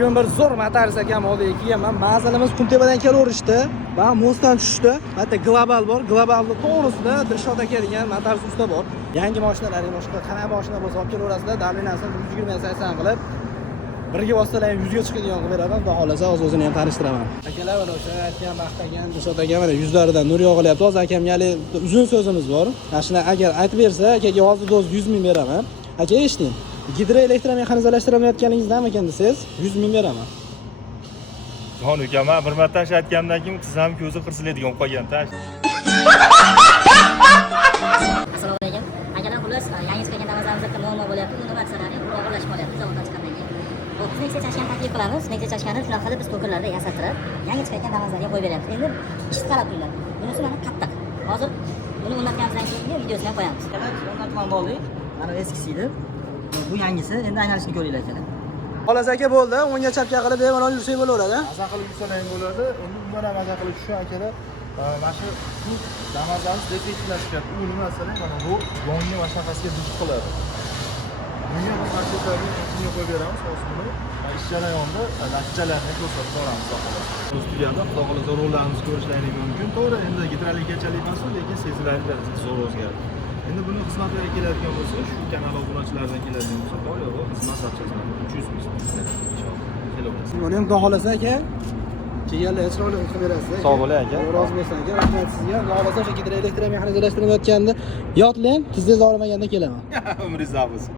Bugun bir zo'r motorsiz akam oldiga kelganman. Manzilimiz Qumtepadan kelaverishdi. Va mostdan tushdi. Hatto global bor. Globalni to'g'risida Dilshod aka degan motorsiz usta bor. Yangi mashinalar, boshqa qanaqa mashina bo'lsa olib kelaverasizlar. Davlenasini 120 qilib birga bossalar 100 ga chiqadigan qilib beraman. Xudo xolasa o'zini ham tanishtiraman. Akalar mana o'sha aytgan maqtagan Dilshod aka mana yuzlaridan nur yog'ilyapti. Hozir akamga hali uzun so'zimiz bor. Mashina agar aytib bersa, akaga hozir 100 ming beraman. Aka eshiting. Gidroelektromexanizalashtirmayotganingizdan ekan desangiz 100 ming beraman. Jon uka, men bir marta tash aytgandan keyin tizam ko'zi qirsiladigan bo'lib qolgan tash. Assalomu alaykum. Akalar xullas yangi chiqqan Damazamizda muammo bo'lyapti. Uni vaqtsalari og'irlashib qolyapti zavoddan chiqqandan keyin. Biz Nexia chashkani taklif qilamiz. Nexia chashkani shunaqa qilib biz to'kinlarda yasattirib, yangi chiqqan Damazlarga qo'yib beryapmiz. Endi ish qarab turinglar. Bunisi mana qattiq. Hozir buni o'rnatganimizdan keyin videosini ham qo'yamiz. O'rnatgan bo'ldik. Mana eskisi edi. Bu yangisi. Endi aynalishni ko'ringlar akalar. Xolos aka bo'ldi. O'ngga chapga qilib bemalol yursak bo'laveradi. Maza qilib yursalar bo'ladi. Endi bundan ham maza qilib shu akalar mana shu Damazamiz defektlashgan. U nima masalan, mana bu yongi mashaqasiga duch qiladi. Bunga biz mashinani ichiga qo'yib beramiz, hozir ish jarayonida natijalarni ko'rsatib boramiz. Studiyada xudo xolasa rollarimizni ko'rishlaringiz mumkin. To'g'ri, endi gidroelektrikachalik emas, lekin sezilarli darajada zo'r o'zgardi. Endi buni xizmatlari keladigan bo'lsa, shu kanal obunachilaridan keladigan bo'lsa, boyag'i xizmat sarchasini 300 ming kelaverasiz. Buni ham xudo xolasa aka kelganlar chiroyli qilib berasiz. Sog' bo'ling aka. Rozi bo'lsin aka. Rahmat sizga. Xudo xolasa o'sha gidroelektromexanizalashtirmayotganda yotlang, tizgingiz og'rimaganda kelaman. Umringiz uzoq bo'lsin.